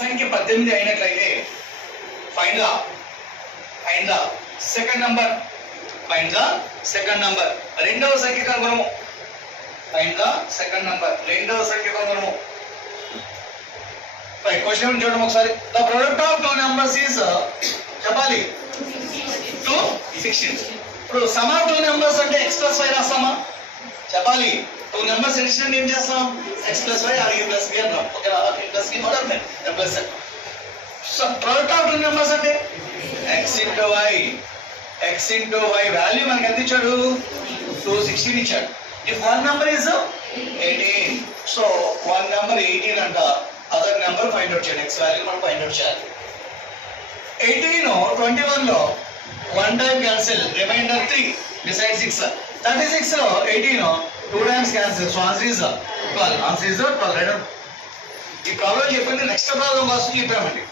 సంఖ్య 18 అయినట్లయితే find the second number. రెండవ సంఖ్య కనుగొనము. ఫైండ్ ద సెకండ్ నంబర్, రెండవ సంఖ్య కనుగొనము. క్వశ్చన్ చూడడం ఒకసారి. The product of two numbers is చెప్పాలి 2 16. ఇప్పుడు సమ్ ఆఫ్ టూ నెంబర్స్ అంటే x + y రాస్తామా? చెప్పాలి. టూ నెంబర్స్ ఎడిషన్ ఏం చేస్తాం? x + y or a + b అన్నాం. ఓకేనా? a + b మోడల్ మే m + n. So product of two numbers అంటే x × y వాల్యూ మనకి ఎంత ఇచ్చాడు? 216 ఇచ్చాడు. If one number is 18, so one number 18 అంట, అదర్ నెంబర్ ఫైండ్ అవుట్ చేయాలి. x వాల్యూ మనం ఫైండ్ అవుట్ చేయాలి. 18 21 లో 1 టైం క్యాన్సిల్, రిమైండర్ 3 డిసైడ్ 6. 36 లో 18 2 times cancel, so answer is 12. Answer is 12. Right. ఈ ప్రాబ్లం చెప్పింది నెక్స్ట్ ప్రాబ్లం కోసం చెప్పామండి.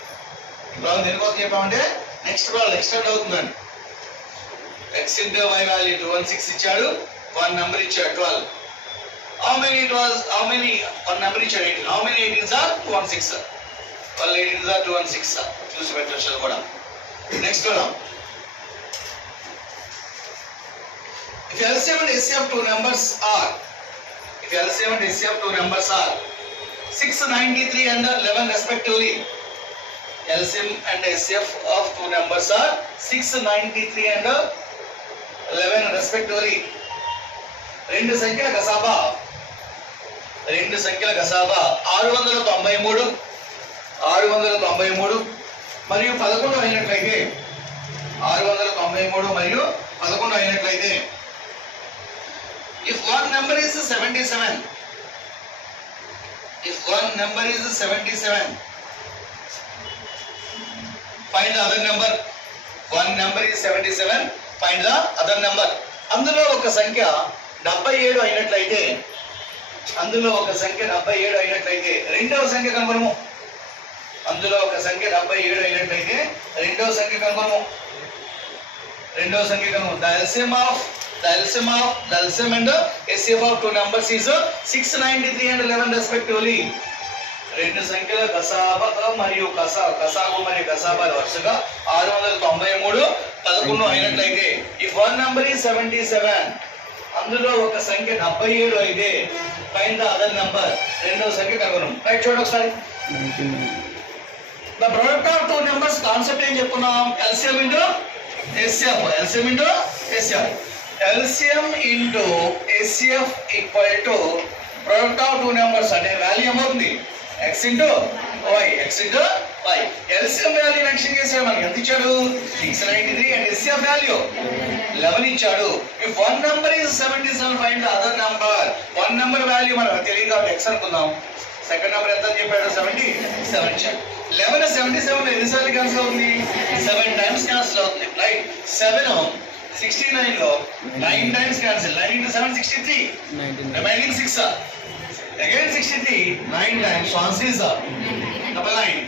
ఈ ప్రాబ్లం దేనికోసం చెప్పామంటే నెక్స్ట్ ప్రాబ్లం ఎక్స్టెండ్ అవుతుందండి. x × y వాల్యూ 216 ఇచ్చాడు, వన్ నెంబర్ ఇచ్చాడు 12. How many one number ఇచ్చాడు 18. How many 18s are 216? 12 18s are 216. చూసి పెట్టొచ్చు కూడా. నెక్స్ట్ చూద్దాం. If LCM and HCF two numbers are 693 and 11 respectively. LCM and HCF of two numbers are 693 and 11 respectively. రెండు సంఖ్యల గసాబా 693 మరియు 11 అయినట్లయితే 693 మరియు 11 అయినట్లయితే if one number is 77, find the other number. One number is 77, find the other number. అందులో ఒక సంఖ్య 77 అయినట్లయితే రెండవ సంఖ్య కనుగొనము. అందులో ఒక సంఖ్య 77 అయినట్లయితే రెండవ సంఖ్య కనుగొనము. The LCM and HCF of two numbers is 693 and 11 respectively. రెండు సంఖ్యల గసాబా మరియు గసాబు మరియు గసాబాలు వరుసగా 693 11 అయినట్లయితే if one number is 77, అందులో ఒక సంఖ్య 77 అయితే find the other number, రెండవ సంఖ్య కనుగొనము. రైట్, చూడండి ఒకసారి. The product of two numbers concept ఏం చెప్పుకున్నాం? LCM into HCF. LCM into HCF equal to product of two numbers అంటే వాల్యూ ఏమవుతుంది? x into y. LCM value mention చేసాడు, మనకి ఎంత ఇచ్చాడు? 693 and HCF వాల్యూ 11 ఇచ్చాడు. If one number is 77, find the other number. One number value మనకు తెలియదు కాబట్టి x అనుకుందాం. సెకండ్ నెంబర్ ఎంత చెప్పాడు? 77 ఇచ్చాడు. 11 77 ఎన్నిసార్లు క్యాన్సిల్ అవుతుంది? 7 టైమ్స్ క్యాన్సిల్ అవుతుంది. రైట్. 7 69 లో 9 times cancel. 9 into 7 63, remaining 6. Again 63 9 times, so answer is 99.